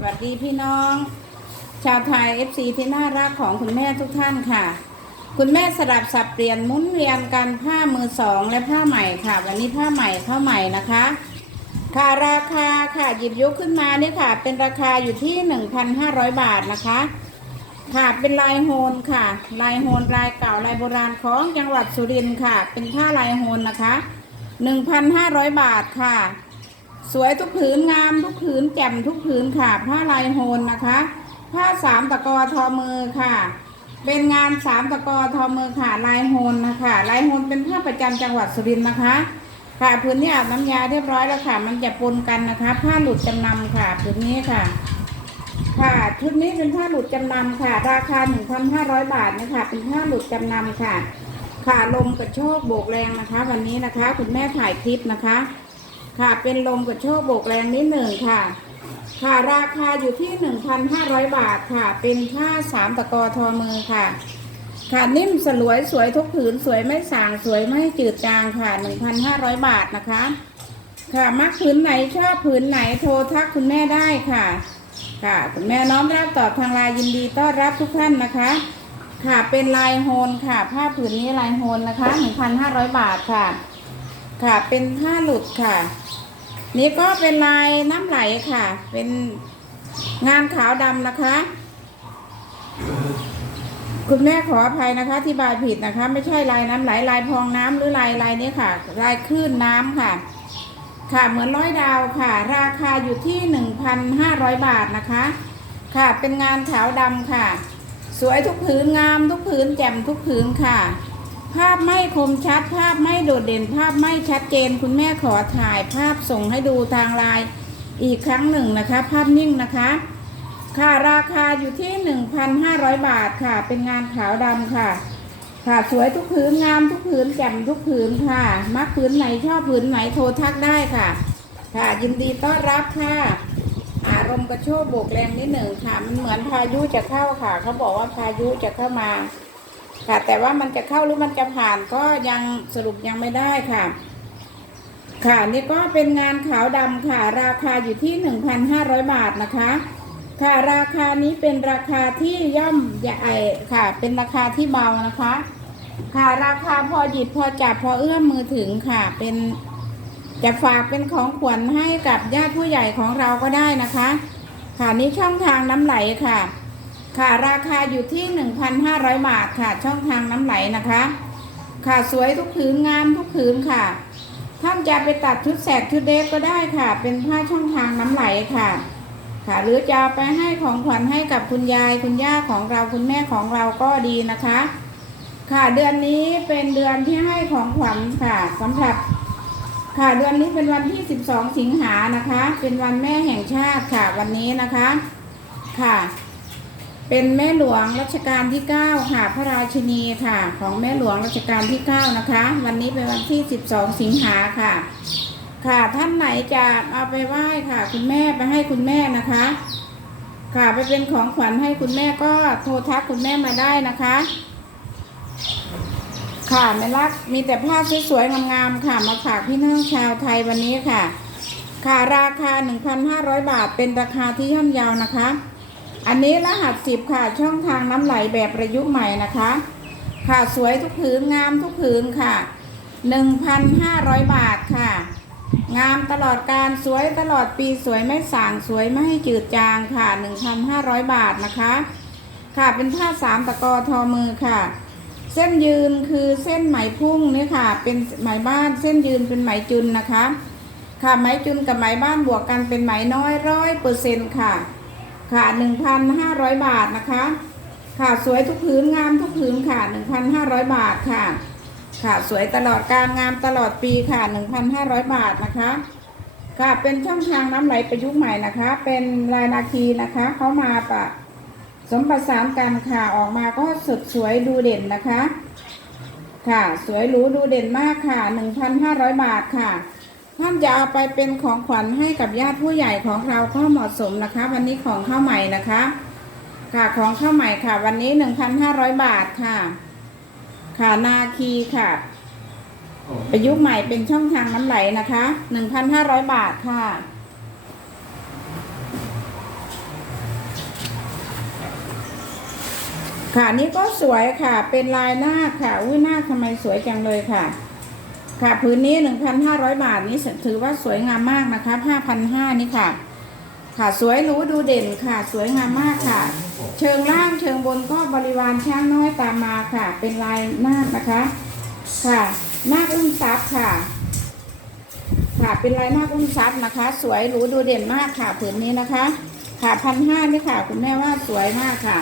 สวัสดีพี่น้อง ชาวไทย FC ที่น่ารักของคุณแม่ทุกท่านค่ะ คุณแม่สลับสับเปลี่ยนหมุนเวียนกันผ้ามือสองและผ้าใหม่ค่ะ วันนี้ผ้าใหม่ผ้าใหม่นะคะ ค่ะราคาค่ะหยิบยกขึ้นมาเนี่ยค่ะ เป็นราคาอยู่ที่ 1,500 บาทนะคะ ค่ะเป็นลายโฮนค่ะ ลายโฮนลายเก่าลายโบราณของจังหวัดสุรินทร์ค่ะ เป็นผ้าลายโฮนนะคะ 1,500 บาทค่ะ สวยทุกผืนงามทุกผืนแจ่มทุกผืนค่ะ ผ้าลายโฮนนะคะ ผ้าสามตะกอทอมือค่ะ เป็นงานสามตะกอทอมือค่ะลายโฮนนะคะลายโฮนเป็นผ้าประจำจังหวัดสุรินทร์นะคะ ค่ะผืนนี้อาบน้ำยาเรียบร้อยแล้วค่ะ มันจะปนกันนะคะ ผ้าหลุดจำนำค่ะผืนนี้ค่ะ ค่ะชุดนี้เป็นผ้าหลุดจำนำค่ะ ราคา1,500 บาทนะคะเป็นผ้าหลุดจำนำค่ะ ค่ะลมกระโชกโบกแรงนะคะ วันนี้นะคะ คุณแม่ถ่ายคลิปนะคะ ค่ะเป็นลมกระโชกโบกแรงนิดหนึ่งค่ะ ค่ะราคาอยู่ที่ 1,500 บาทค่ะ เป็นผ้าสามตะกอทอมือค่ะ ค่ะนิ่มสลวยสวยทุกผืนสวยไม่สางสวยไม่จืดจางค่ะ 1,500 บาทนะคะ ค่ะมักผืนไหนชอบผืนไหนโทรทักคุณแม่ได้ค่ะ ค่ะคุณแม่น้อมรับตอบทางไลน์ยินดีต้อนรับทุกท่านนะคะ ค่ะเป็นลายโฮนค่ะ ผ้าผืนนี้ลายโฮนนะคะ 1,500 บาทค่ะ ค่ะ เป็นผ้าหลุดค่ะ นี่ก็เป็นลายน้ำไหลค่ะ เป็นงานขาวดำนะคะ คุณแม่ขออภัยนะคะ ที่บายผิดนะคะ ไม่ใช่ลายน้ำไหลลายพองน้ำหรือลายลายนี้ค่ะ ลายคลื่นน้ำค่ะ ค่ะเหมือนร้อยดาวค่ะ ราคาอยู่ที่1,500บาทนะคะ ค่ะเป็นงานขาวดำค่ะ สวยทุกผืนงามทุกผืนแจ่มทุกผืนค่ะ ภาพไม่คมชัด ภาพไม่โดดเด่น ภาพไม่ชัดเจน คุณแม่ขอถ่ายภาพส่งให้ดูทางไลน์อีกครั้งหนึ่งนะคะ ภาพนิ่งนะคะ ค่ะราคาอยู่ที่ 1,500 บาทค่ะ เป็นงานขาวดำค่ะ ค่ะสวยทุกผืนงามทุกผืนแจ่มทุกผืนค่ะ มักผืนไหนชอบผืนไหนโทรทักได้ค่ะ ค่ะยินดีต้อนรับค่ะอารมณ์กระโชกโบกแรงนิดหนึ่งค่ะ มันเหมือนพายุจะเข้าค่ะ เขาบอกว่าพายุจะเข้ามา ค่ะ แต่ว่ามันจะเข้าหรือมันจะผ่านก็ยังสรุปยังไม่ได้ค่ะ ค่ะนี่ก็เป็นงานขาวดำค่ะ ราคาอยู่ที่ 1,500 บาทนะคะ ค่ะราคานี้เป็นราคาที่ย่อมใหญ่ค่ะ เป็นราคาที่เบานะคะ ค่ะราคาพอหยิบพอจับพอเอื้อมมือถึงค่ะ เป็นจะฝากเป็นของขวัญให้กับญาติผู้ใหญ่ของเราก็ได้นะคะ ค่ะนี่ช่องทางน้ำไหลค่ะ ค่ะราคาอยู่ที่ 1,500 บาทค่ะ ช่องทางน้ำไหลนะคะ ค่ะสวยทุกผืนงามทุกผืนค่ะ ท่านจะไปตัดชุดแสกชุดเดฟก็ได้ค่ะ เป็นผ้าช่องทางน้ำไหลค่ะ ค่ะ หรือจะไปให้ของขวัญให้กับคุณยายคุณย่าของเราคุณแม่ของเราก็ดีนะคะ ค่ะเดือนนี้เป็นเดือนที่ให้ของขวัญค่ะสำหรับค่ะเดือนนี้เป็นวันที่ 12 สิงหานะคะ เป็นวันแม่แห่งชาติค่ะ วันนี้นะคะ ค่ะ เป็นแม่หลวงรัชกาลที่ 9 ค่ะ พระราชินีค่ะ ของแม่หลวงรัชกาลที่ 9 นะคะ วันนี้เป็นวันที่ 12 สิงหาค่ะ ค่ะท่านไหนจะเอาไปไหว้ค่ะ คุณแม่ไปให้คุณแม่นะคะ ค่ะไปเป็นของขวัญให้คุณแม่ก็โทรทักคุณแม่มาได้นะคะ ค่ะแม่รักมีแต่ผ้าสวยๆงามๆค่ะมาฝากพี่น้องชาวไทยวันนี้ค่ะ ค่ะราคา 1,500 บาทเป็นราคาที่ย่อมยาวนะคะ อันนี้รหัสสิบค่ะ ช่องทางน้ำไหลแบบประยุกต์ใหม่นะคะ ค่ะสวยทุกผืนงามทุกผืนค่ะ 1,500 บาทค่ะ งามตลอดการสวยตลอดปีสวยไม่ส่างสวยไม่ให้จืดจางค่ะ 1,500 บาทนะคะ ค่ะเป็นผ้าสามตะกอทอมือค่ะ เส้นยืนคือเส้นไหมพุ่งนี่ค่ะ เป็นไหมบ้านเส้นยืนเป็นไหมจุนนะคะ ค่ะไหมจุนกับไหมบ้านบวกกันเป็นไหมน้อยร้อยเปอร์เซ็นต์ค่ะ ค่ะ 1,500 บาทนะคะ ค่ะสวยทุกผืนงามทุกผืนค่ะ 1,500 บาทค่ะ ค่ะสวยตลอดการงามตลอดปีค่ะ 1,500 บาทนะคะ ค่ะเป็นช่องทางน้ำไหลประยุกต์ใหม่นะคะ เป็นลายนาคีนะคะเขามาปะสมประสานกันค่ะออกมาก็สดสวยดูเด่นนะคะ ค่ะสวยหรูดูเด่นมากค่ะ 1,500 บาทค่ะ ท่านจะเอาไปเป็นของขวัญให้กับญาติผู้ใหญ่ของเราก็เหมาะสมนะคะ วันนี้ของข้าวใหม่นะคะค่ะของข้าวใหม่ค่ะ วันนี้หนึ่งพันห้าร้อยบาทค่ะ ค่ะนาคีค่ะปายุใหม่เป็นช่องทางน้ำไหลนะคะหนึ่งพันห้าร้อยบาทค่ะค่ะนี้ก็สวยค่ะ เป็นลายหน้าค่ะ อุ้ยหน้าทำไมสวยจังเลยค่ะ ค่ะพื้นนี้ 1,500 บาทนี้ถือว่าสวยงามมากนะคะ5,500นี่ค่ะ ค่ะสวยหรูดูเด่นค่ะ สวยงามมากค่ะ เชิงล่างเชิงบนก็บริวารช้างน้อยตามมาค่ะ เป็นลายหน้าคนะคะ ค่ะหน้าคอุ้มทรัพย์ค่ะ ค่ะเป็นลายหน้าคอุ้มทรัพย์นะคะ สวยหรูดูเด่นมากค่ะผืนนี้นะคะ ค่ะพันห้านี่ค่ะ คุณแม่ว่าสวยมากค่ะ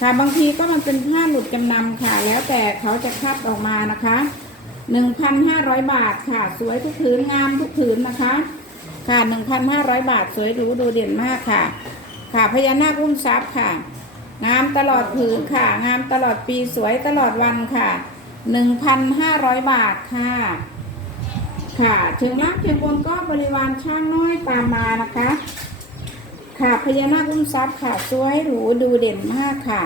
ค่ะบางทีก็มันเป็นผ้าหลุดจำนำค่ะ แล้วแต่เขาจะคัดออกมานะคะ หนึ่งพันห้าร้อยบาทค่ะ สวยทุกผืนงามทุกผืนนะคะ ค่ะหนึ่งพันห้าร้อยบาทสวยหรูดูเด่นมากค่ะ ค่ะพญานาคอุ้มทรัพย์ค่ะ งามตลอดผืนค่ะ งามตลอดปีสวยตลอดวันค่ะหนึ่งพันห้าร้อยบาทค่ะ ค่ะเชิงล่างเชิงบนก็บริวารช่างน้อยตามมานะคะ ค่ะพญานาคอุ้มทรัพย์ค่ะ สวยหรูดูเด่นมากค่ะ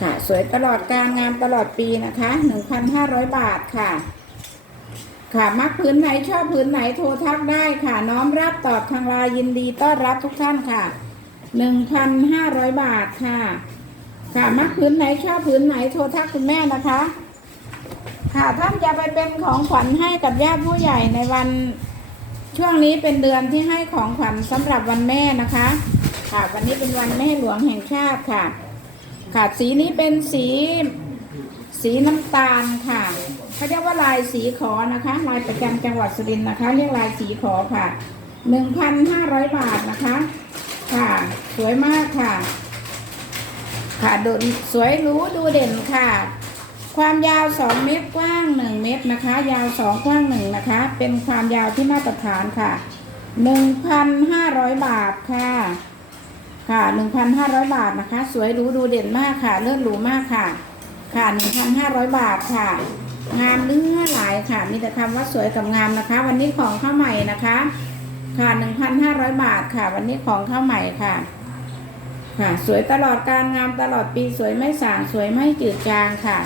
ค่ะ สวยตลอดการงามตลอดปีนะคะ 1,500 บาทค่ะ ค่ะมักพื้นไหนชอบพื้นไหนโทรทักได้ค่ะ น้อมรับตอบทางไลน์ยินดีต้อนรับทุกท่านค่ะ 1,500 บาทค่ะ ค่ะมักพื้นไหนชอบพื้นไหนโทรทักคุณแม่นะคะ ค่ะท่านจะไปเป็นของขวัญให้กับญาติผู้ใหญ่ในวันช่วงนี้เป็นเดือนที่ให้ของขวัญสำหรับวันแม่นะคะ ค่ะ วันนี้เป็นวันแม่หลวงแห่งชาติค่ะ ค่ะ สีนี้เป็นสีสีน้ำตาลค่ะเขาเรียกว่าลายสีขอนะคะ ลายประจำจังหวัดสุรินทร์นะคะ เรียกลายสีขอค่ะหนึ่งพันห้าร้อยบาทนะคะ ค่ะ สวยมากค่ะ ค่ะดูสวยรู้ดูเด่นค่ะ ความยาว2เมตรกว้าง1เมตรนะคะ ยาว2กว้าง1นะคะ เป็นความยาวที่มาตรฐานค่ะ1,500บาทค่ะ ค่ะ 1,500 บาทนะคะ สวยหรูดูเด่นมากค่ะ เลิศหรูมากค่ะ ค่ะ 1,500 บาทค่ะ งามเนื้อหลายค่ะ มีแต่คำว่าสวยกับงามนะคะ วันนี้ของเข้าใหม่นะคะ ค่ะ 1,500 บาทค่ะ วันนี้ของเข้าใหม่ค่ะ ค่ะ สวยตลอดการงามตลอดปีสวยไม่สางสวยไม่จืดจางค่ะ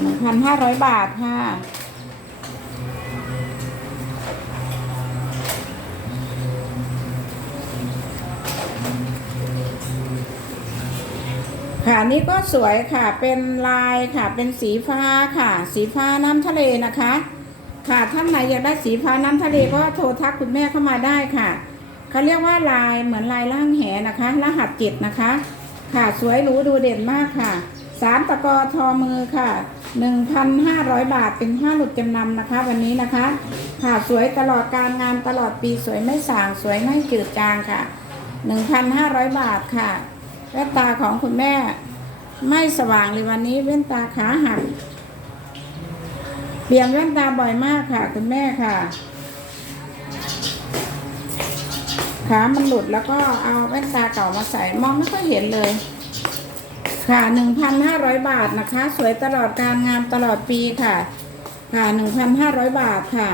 หนึ่งพันห้าร้อยบาทค่ะ ค่ะนี่ก็สวยค่ะเป็นลายค่ะเป็นสีฟ้าค่ะ สีฟ้าน้ำทะเลนะคะ ค่ะท่านไหนอยากได้สีฟ้าน้ำทะเลก็โทรทักคุณแม่เข้ามาได้ค่ะเขาเรียกว่าลายเหมือนลายล่างแหนะคะ รหัสจิตนะคะ ค่ะสวยหรูดูเด่นมากค่ะสามตะกอทอมือค่ะ1,500บาทเป็นผ้าหลุดจำนำนะคะ วันนี้นะคะ ค่ะสวยตลอดการงานตลอดปีสวยไม่สางสวยไม่จืดจางค่ะ1,500บาทค่ะ แว่นตาของคุณแม่ ไม่สว่างเลยวันนี้แว่นตาขาหักเปลี่ยนแว่นตาบ่อยมากค่ะ คุณแม่ค่ะ ขามันหลุดแล้วก็เอาแว่นตาเก่ามาใส่มองไม่ค่อยเห็นเลย ค่ะ1,500บาทนะคะ สวยตลอดการงามตลอดปีค่ะ ค่ะ1,500บาทค่ะ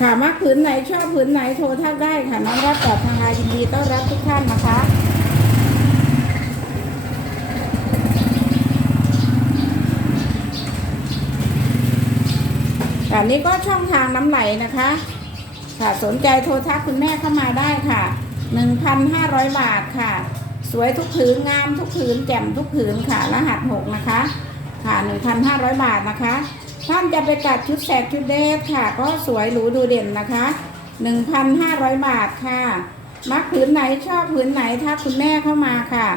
ค่ะมักผืนไหนชอบผืนไหนโทรทักได้ค่ะน้องรับตอบทางไลน์ยินดีต้อนรับทุกท่านนะคะ ค่ะนี่ก็ช่องทางน้ำไหลนะคะ ค่ะสนใจโทรทักคุณแม่เข้ามาได้ค่ะ 1,500 บาทค่ะ สวยทุกผืนงามทุกผืนแจ่มทุกผืนค่ะ รหัสหกนะคะ ค่ะ 1,500 บาทนะคะ ท่านจะไปตัดชุดแสกชุดเดฟค่ะ ก็สวยหรูดูเด่นนะคะ 1,500 บาทค่ะ มักผืนไหนชอบผืนไหนถ้าคุณแม่เข้ามาค่ะ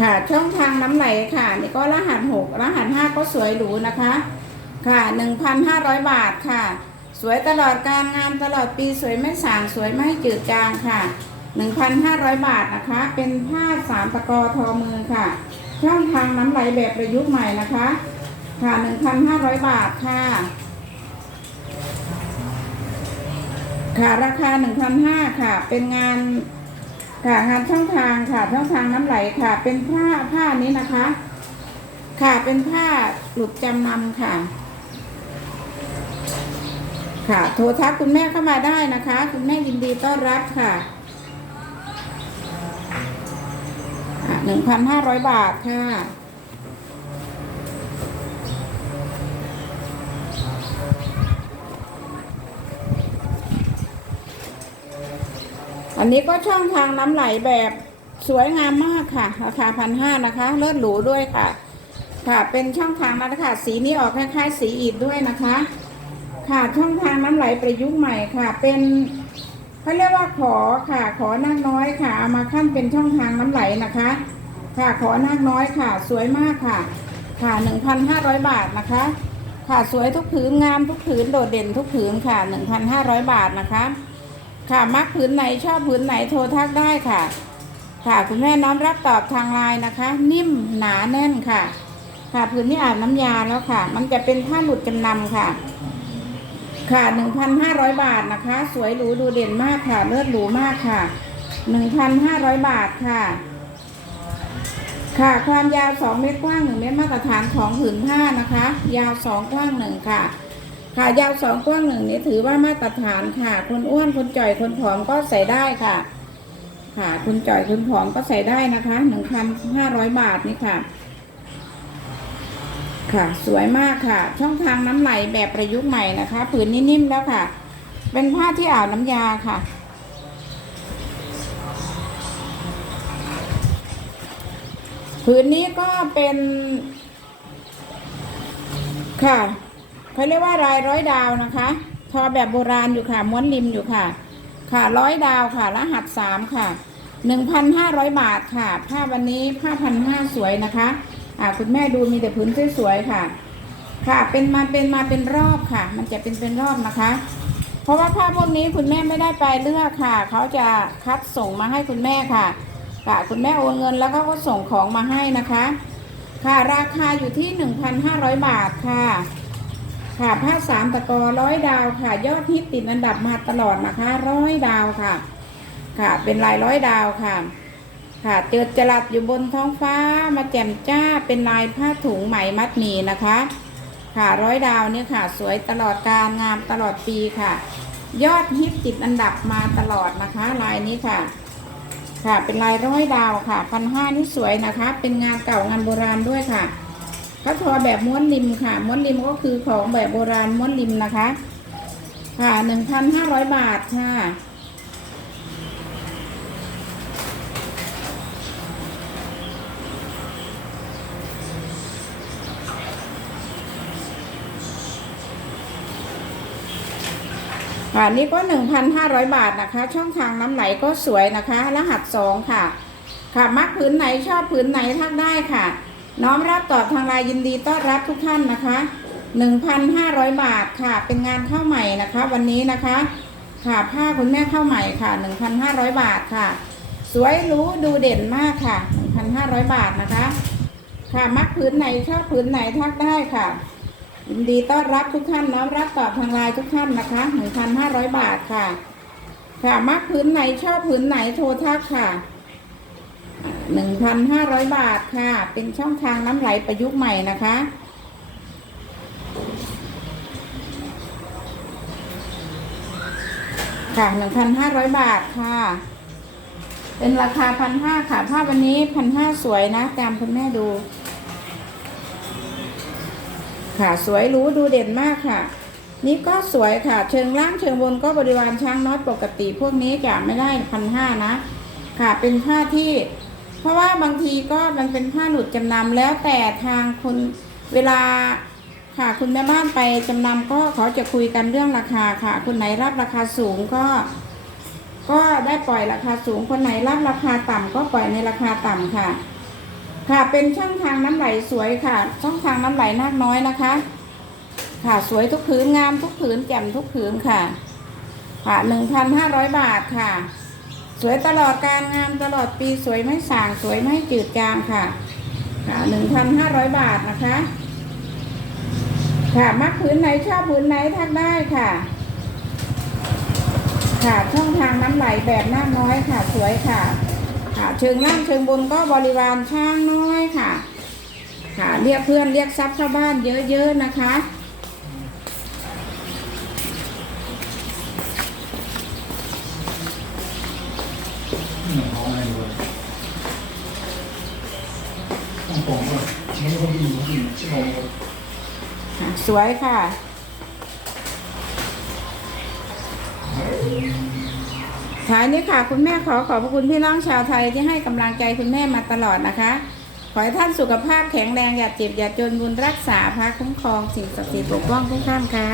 ค่ะ ช่องทางน้ำไหลค่ะนี่ก็รหัสหกรหัสห้าก็สวยหรูนะคะ ค่ะหนึ่งพันห้าร้อยบาทค่ะ สวยตลอดการงานตลอดปีสวยไม่สางสวยไม่จืดจางค่ะหนึ่งพันห้าร้อยบาทนะคะ เป็นผ้าสามตะกอทอมือค่ะ ช่องทางน้ำไหลแบบประยุกต์ใหม่นะคะ ค่ะหนึ่งพันห้าร้อยบาทค่ะค่ะราคาหนึ่งพันห้าค่ะ เป็นงาน ค่ะงานช่องทางค่ะช่องทางน้ำไหลค่ะ เป็นผ้าผ้านี้นะคะ ค่ะเป็นผ้าหลุดจำนำค่ะ ค่ะ โทรทักคุณแม่เข้ามาได้นะคะ คุณแม่ยินดีต้อนรับค่ะหนึ่งพันห้าร้อยบาทค่ะ อันนี้ก็ช่องทางน้ำไหลแบบสวยงามมากค่ะ ราคาพันห้านะคะ เลิศหรูด้วยค่ะ ค่ะเป็นช่องทางนั้นค่ะสีนี้ออกคล้ายๆสีอิฐด้วยนะคะ ค่ะช่องทางน้ำไหลประยุกต์ใหม่ค่ะ เป็นเขาเรียกว่าขอค่ะ ขอนาคน้อยค่ะเอามาขั้นเป็นช่องทางน้ำไหลนะคะ ค่ะขอนาคน้อยค่ะ สวยมากค่ะ ค่ะหนึ่งพันห้าร้อยบาทนะคะ ค่ะสวยทุกผืนงามทุกผืนโดดเด่นทุกผืนค่ะหนึ่งพันห้าร้อยบาทนะคะ ค่ะมักผืนไหนชอบผืนไหนโทรทักได้ค่ะ ค่ะคุณแม่น้อมรับตอบทางไลน์นะคะ นิ่มหนาแน่นค่ะ ค่ะผืนนี้อาบน้ำยาแล้วค่ะ มันจะเป็นผ้าหลุดจำนำค่ะ ค่ะหนึ่งพันห้าร้อยบาทนะคะ สวยหรูดูเด่นมากค่ะเลือดหรูมากค่ะหนึ่งพันห้าร้อยบาทค่ะ ค่ะความยาวสองเมตรกว้างหนึ่งเมตรมาตรฐานของผืนผ้านะคะ ยาวสองกว้างหนึ่งค่ะ ค่ะยาวสองกว้างหนึ่งนี้ถือว่ามาตรฐานค่ะ คนอ้วนคนจ่อยคนผอมก็ใส่ได้ค่ะ ค่ะคุณจ่อยคุณผอมก็ใส่ได้นะคะหนึ่งพันห้าร้อยบาทนี่ค่ะ ค่ะ สวยมากค่ะ ช่องทางน้ำไหลแบบประยุกต์ใหม่นะคะผืนนี้นิ่มแล้วค่ะ เป็นผ้าที่อาวน้ำยาค่ะ ผืนนี้ก็เป็น ค่ะ เขาเรียกว่าลายร้อยดาวนะคะ ทอแบบโบราณอยู่ค่ะ ม้วนริมอยู่ค่ะ ค่ะร้อยดาวค่ะ รหัสสามค่ะหนึ่งพันห้าร้อยบาทค่ะ ผ้าวันนี้ผ้าพันห้าสวยนะคะ อ่า คุณแม่ดูมีแต่พื้นสวยๆค่ะ ค่ะ เป็นมาเป็นมาเป็นรอบค่ะ มันจะเป็นเป็นรอบนะคะ เพราะว่าผ้าพวกนี้คุณแม่ไม่ได้ไปเลือกค่ะ เขาจะคัดส่งมาให้คุณแม่ค่ะค่ะคุณแม่โอนเงินแล้วก็ก็ส่งของมาให้นะคะ ค่ะ ราคาอยู่ที่1,500บาทค่ะ ค่ะผ้าสามตะกอร้อยดาวค่ะ ยอดฮิตติดอันดับมาตลอดนะคะร้อยดาวค่ะ ค่ะ เป็นลายร้อยดาวค่ะ ค่ะ เจอจรัสอยู่บนท้องฟ้ามาแจ่มจ้าเป็นลายผ้าถุงไหมมัดหมี่นะคะ ค่ะร้อยดาวเนี่ยค่ะ สวยตลอดการงามตลอดปีค่ะ ยอดฮิตติดอันดับมาตลอดนะคะ ลายนี้ค่ะ ค่ะเป็นลายร้อยดาวค่ะพันห้านี่สวยนะคะ เป็นงานเก่างานโบราณด้วยค่ะ ขาทอแบบม้วนริมค่ะ ม้วนริมก็คือของแบบโบราณม้วนริมนะคะ ค่ะหนึ่งพันห้าร้อยบาทค่ะค่ะนี่ก็ 1,500 บาทนะคะ ช่องทางน้ำไหลก็สวยนะคะ รหัสสองค่ะ ค่ะ มักผืนไหนชอบผืนไหนทักได้ค่ะ น้อมรับตอบทางไลน์ยินดีต้อนรับทุกท่านนะคะ 1,500 บาทค่ะ เป็นงานเข้าใหม่นะคะ วันนี้นะคะ ค่ะผ้าคุณแม่เข้าใหม่ค่ะ 1,500 บาทค่ะ สวยรู้ดูเด่นมากค่ะ 1,500 บาทนะคะ ค่ะมักผืนไหนชอบผืนไหนทักได้ค่ะยินดีต้อนรับทุกท่านน้อมรับตอบทางไลน์ทุกท่านนะคะ 1,500 บาทค่ะ ค่ะมักผืนไหนชอบผืนไหนโทรทักค่ะ 1,500 บาทค่ะ เป็นช่องทางน้ำไหลประยุกต์ใหม่นะคะ ค่ะ 1,500 บาทค่ะ เป็นราคาพันห้าค่ะผ้าวันนี้พันห้าสวยนะ ตามคุณแม่ดู ค่ะสวยรู้ดูเด่นมากค่ะนี่ก็สวยค่ะ เชิงล่างเชิงบนก็บริวารช้างน้อยปกติ พวกนี้จะไม่ได้พันห้านะ ค่ะ เป็นผ้าที่ เพราะว่าบางทีก็มันเป็นผ้าหลุดจำนำแล้วแต่ทางคุณเวลาค่ะคุณแม่บ้านไปจำนำก็เขาจะคุยกันเรื่องราคาค่ะ คนไหนรับราคาสูงก็ ก็ได้ปล่อยราคาสูง คนไหนรับราคาต่ำก็ปล่อยในราคาต่ำค่ะ ค่ะเป็นช่องทางน้ำไหลสวยค่ะ ช่องทางน้ำไหลนาคน้อยนะคะ ค่ะสวยทุกผืนงามทุกผืนแจ่มทุกผืนค่ะ ค่ะหนึ่งพันห้าร้อยบาทค่ะ สวยตลอดการงามตลอดปีสวยไม่ส่างสวยไม่จืดจางค่ะ ค่ะหนึ่งพันห้าร้อยบาทนะคะ ค่ะมักผืนไหนชอบผืนไหนทักได้ค่ะ ค่ะช่องทางน้ำไหลแบบน้าน้อยค่ะ สวยค่ะ ค่ะเชิงล่างเชิงบนก็บริวารช่างน้อยค่ะ ค่ะเรียกเพื่อนเรียกทรัพย์เข้าบ้านเยอะๆนะคะ ใช้คนดีคนดีชั่วโมงค่ะสวยค่ะ ท้ายนี้ค่ะ คุณแม่ขอขอบพระคุณพี่น้องชาวไทยที่ให้กำลังใจคุณแม่มาตลอดนะคะ ขอให้ท่านสุขภาพแข็งแรงอย่าเจ็บอย่าจนบุญรักษาพระคุ้มครองสิ่งศักดิ์สิทธิ์ปกป้องทุกท่านค่ะ